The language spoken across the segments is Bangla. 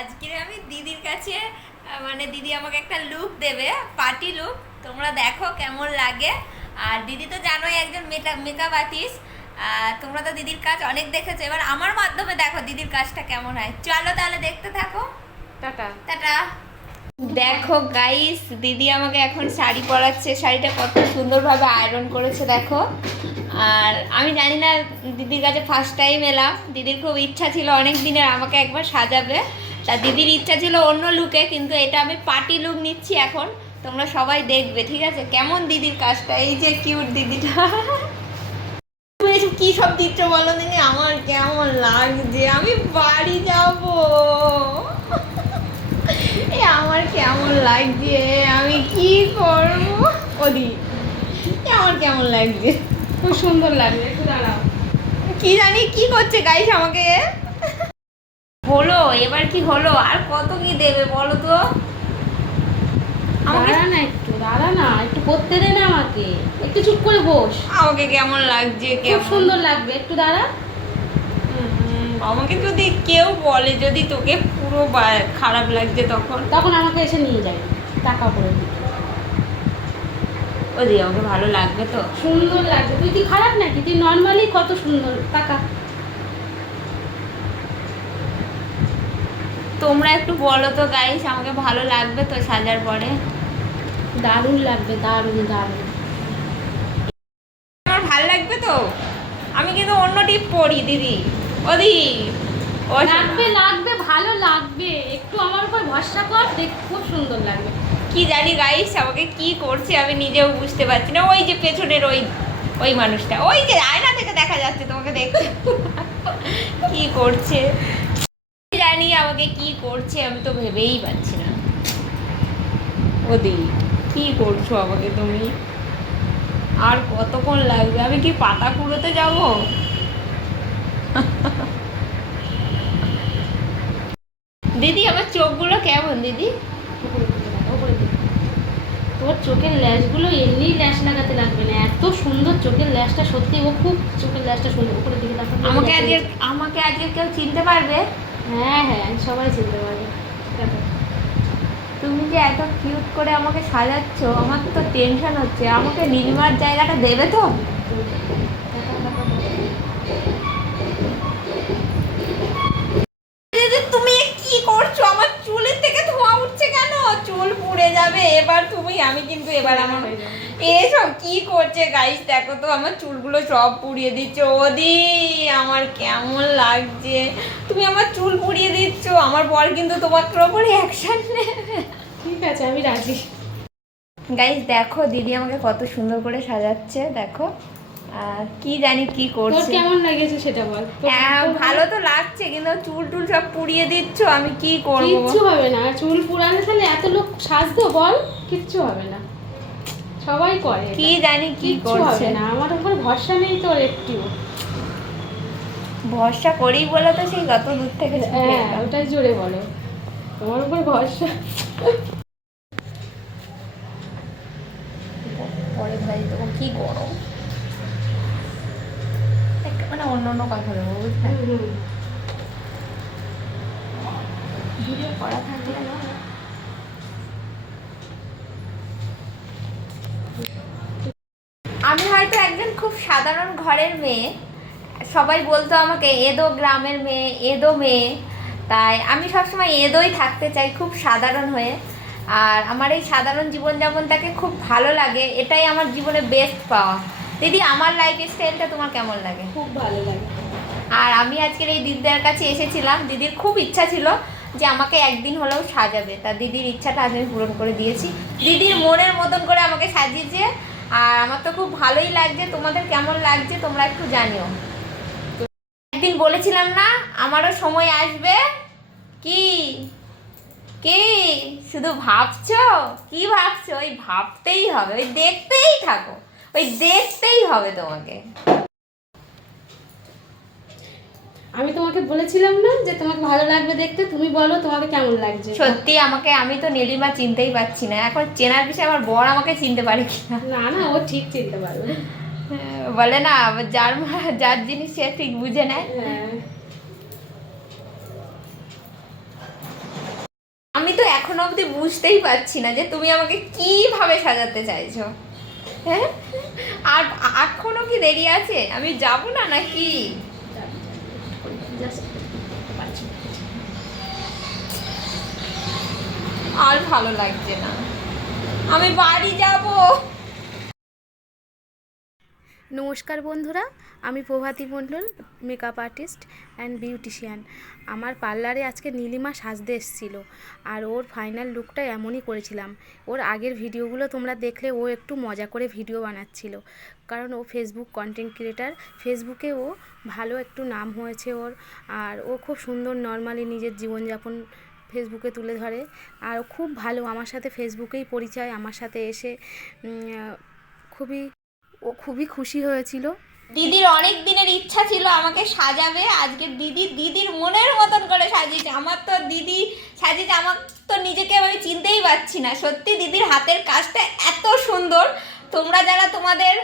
আজকে আমি দিদির কাছে মানে দিদি আমাকে একটা লুক দেবে, পার্টি লুক। তোমরা দেখো কেমন লাগে। আর দিদি তো জানোই একজন মেকআপ আর্টিস্ট। তোমরা তো দিদির কাজ অনেক দেখেছো, এবার আমার মাধ্যমে দেখো দিদির কাজটা কেমন হয়। চলো তাহলে দেখতে থাকো। Tata tata. দেখো গাইস, দিদি আমাকে এখন শাড়ি পরাচ্ছে। শাড়িটা কত সুন্দরভাবে আয়রন করেছে দেখো। আর আমি জানি না, দিদির কাছে ফার্স্ট টাইম এলাম। দিদির খুব ইচ্ছা ছিল অনেক দিনের আমাকে একবার সাজাবে। তা দিদির ইচ্ছা ছিল অন্য লুকে, কিন্তু এটা আমি পার্টি লুক নিচ্ছি এখন। তোমরা সবাই দেখবে, ঠিক আছে? কেমন দিদির কাজটা, এই যে কিউট দিদিটা। তুমি এসব কি সব দিচ্ছ বলো দিদি, আমার কেমন লাগছে? আমি বাড়ি যাবো। এ আমার কেমন লাগছে, আমি কি করবো? ওদি আমার কেমন লাগছে? খুব সুন্দর লাগবে, একটু দাঁড়াও। কি জানি কি করছে গাইস আমাকে। হলো, এবার কি হলো? আর কত কি দেবে বলো তো আমাকে? দাঁড়া না, একটু দাঁড়া না, একটু করতে দে না আমাকে, একটু চুপ করে বস। আমাকে কেমন লাগছে? খুব কেমন সুন্দর লাগবে, একটু দাঁড়া। আমাকে যদি কেউ বলে যদি তোকে পুরো খারাপ লাগছে, তখন তখন আমাকে এসে নিয়ে যাবে, টাকা করে দিতে। ওদি আমাকে ভালো লাগবে তো? সুন্দর লাগবে, তুই কি খারাপ নাকি? তুই নর্মালি কত সুন্দর টাকা। তোমরা একটু বলো তো গাইস, আমাকে ভালো লাগবে তো সাজার পরে? দারুণ লাগবে, দারুণ দারুণ। আমার ভালো লাগবে তো? আমি কিন্তু অন্য টিপ পরি দিদি। ওদি ও লাগবে লাগবে, ভালো লাগবে, একটু আমার উপর ভরসা কর, দেখ খুব সুন্দর লাগবে। কি জানি গাইস আমাকে কি করছে আমি নিজেও বুঝতে পারছি না। ওই যে পেছনের ওই ওই মানুষটা, ওই যে আয়না থেকে দেখা যাচ্ছে তোমাকে দেখতে। কি করছে কি জানি, আমাকে কি করছে আমি তো ভেবেই পাচ্ছি না। ওদি কি করছো আমাকে তুমি? আর কতক্ষণ লাগবে? আমি কি পাতা কুড়োতে যাবো? দিদি আমার চোখগুলো কেমন দিদি? উপরে দিকে লাগা, উপরে দিকে। তোর চোখের ল্যাশগুলো এমনিই ল্যাশ লাগাতে লাগবে না, এত সুন্দর চোখের ল্যাশটা, সত্যি ও খুব চোখের ল্যাশটা সুন্দর। উপরে দিকে তাকাও। আমাকে আজকে কেউ চিনতে পারবে? হ্যাঁ হ্যাঁ, সবাই চিনতে পারবে। দেখো। তুমি যে এত কিউট করে আমাকে সাজাচ্ছ, আমার তো টেনশন হচ্ছে। আমাকে নীলিমার জায়গাটা দেবে তো? দিদি তুমি কি করছো? আমার চুলের থেকে ধোঁয়া উঠছে কেন? চুল পুড়ে যাবে এবার। আমি কিন্তু এবার আমার এসব কি করছে গাইস, দেখো তো আমার চুলগুলো সব পুড়িয়ে দিচ্ছ। ওদি আমার কেমন লাগছে? তুমি আমার চুল পুড়িয়ে দিচ্ছ। আমার বর কিন্তু তোমার উপরে অ্যাকশন নেবে। ঠিক আছে, আমি রাজি। গাইস দেখো দিদি আমাকে কত সুন্দর করে সাজাচ্ছে দেখো। কি জানি কি তোর করছে। কেমন লাগেছে সেটা বল। হ্যাঁ ভালো তো লাগছে, কিন্তু চুল টুল সব পুড়িয়ে দিচ্ছ, আমি কি করবো? কিচ্ছু হবে না, চুল পুরালে তাহলে এত লোক সাজতো বল? কিচ্ছু হবে না, সবাই করে। কি জানি কি কিচ্ছু করছে। হবে না, আমার উপর ভরসা নেই তোর একটু? ভরসা করেই বলে তো সেই কত দূর থেকে ছুটে হ্যাঁ, এলাম। ওটাই জোরে বলো, তোমার উপর ভরসা। পরে ভাই তোমার কি গরম, মানে অন্য অন্য কথা বলবো বুঝলে। ভিডিও করা থাকলে না। আমি হয়তো একজন খুব সাধারণ ঘরের মেয়ে, সবাই বলতো আমাকে এদো গ্রামের মেয়ে, এদো মেয়ে। তাই আমি সবসময় এদোই থাকতে চাই, খুব সাধারণ হয়ে। আর আমার এই সাধারণ জীবনযাপনটাকে খুব ভালো লাগে, এটাই আমার জীবনে বেস্ট পাওয়া। দিদি আমার লাইফ স্টাইলটা তোমার কেমন লাগে? খুব ভালো লাগে। আর আমি আজকের এই দিদিদের কাছে এসেছিলাম, দিদির খুব ইচ্ছা ছিল যে আমাকে একদিন হলেও সাজাবে। তা দিদির ইচ্ছাটা আজ আমি পূরণ করে দিয়েছি। দিদির মনের মতন করে আমাকে সাজিয়েছে। আর আমার তো খুব ভালোই লাগছে। তোমাদের কেমন লাগছে তোমরা একটু জানিও। একদিন বলেছিলাম না আমারও সময় আসবে। কি কি শুধু ভাবছো? কি ভাবছো? ওই ভাবতেই হবে, ওই দেখতেই থাকো, ওই দেখতেই হবে তোমাকে। আমি তোমাকে বলেছিলাম না যে তোমাকে ভালো লাগবে দেখতে? তুমি বলো তোমাকে কেমন লাগছে। সত্যি আমাকে, আমি তো নীলিমা চিনতেই পারছি না। এখন চেনার বিষয়ে আমার বর আমাকে চিনতে পারে কিনা। না না, ও ঠিক চিনতে পারবে। বলে না যার জিনিস সে ঠিক বুঝে নেয়। হ্যাঁ। আমি তো এখনো অবধি বুঝতেই পারছি না যে তুমি আমাকে কিভাবে সাজাতে চাইছো। হ্যাঁ, আর এখনো কি দেরি আছে? আমি যাব না নাকি? আর ভালো লাগছে না, আমি বাড়ি যাব। নমস্কার বন্ধুরা, আমি প্রভাতী মণ্ডল, মেকআপ আর্টিস্ট অ্যান্ড বিউটিশিয়ান। আমার পার্লারে আজকে নীলিমা সাজতে এসেছিল, আর ওর ফাইনাল লুকটা এমনই করেছিলাম। ওর আগের ভিডিওগুলো তোমরা দেখলে ও একটু মজা করে ভিডিও বানাচ্ছিল, কারণ ও ফেসবুক কন্টেন্ট ক্রিয়েটার। ফেসবুকে ও ভালো একটু নাম হয়েছে ওর, আর ও খুব সুন্দর নর্মালি নিজের জীবনযাপন ফেসবুকে তুলে ধরে। আর ও খুব ভালো, আমার সাথে ফেসবুকেই পরিচয়, আমার সাথে এসে খুবই খুশি হয়েছিল। দিদির অনেক দিনের ইচ্ছা ছিল আমাকে সাজাবে, আজকে দিদির মনের মতন করে সাজিয়েছে। আমার তো দিদি সাজিয়েছে, আমার তো নিজেকে আমি চিনতেই পারছি না। সত্যি দিদির হাতের কাজটা এত সুন্দর। তোমরা যারা তোমাদের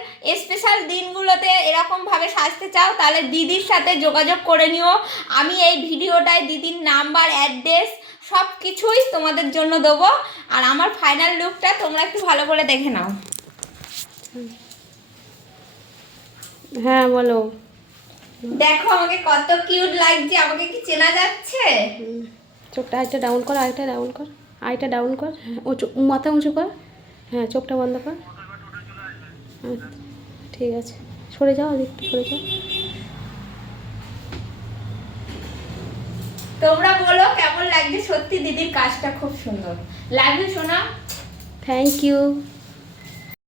স্পেশাল দিনগুলোতে এরকমভাবে সাজতে চাও, তাহলে দিদির সাথে যোগাযোগ করে নিও। আমি এই ভিডিওটায় দিদির নাম্বার, অ্যাড্রেস সব কিছুই তোমাদের জন্য দেবো। আর আমার ফাইনাল লুকটা তোমরা একটু ভালো করে দেখে নাও। হ্যাঁ বলো। দেখো আমাকে কত কিউট লাগছে, আমাকে কি চেনা যাচ্ছে? চোখটা আরেকটা ডাউন কর, আরেকটা ডাউন কর, আরেকটা ডাউন কর। হ্যাঁ, মাথা উঁচু কর। হ্যাঁ, চোখটা বন্ধ কর। ঠিক আছে, সরে যাও, একটু সরে যাও। তোমরা বলো কেমন লাগছে। সত্যি দিদির কাজটা খুব সুন্দর। লাভ ইউ সোনা। Thank you.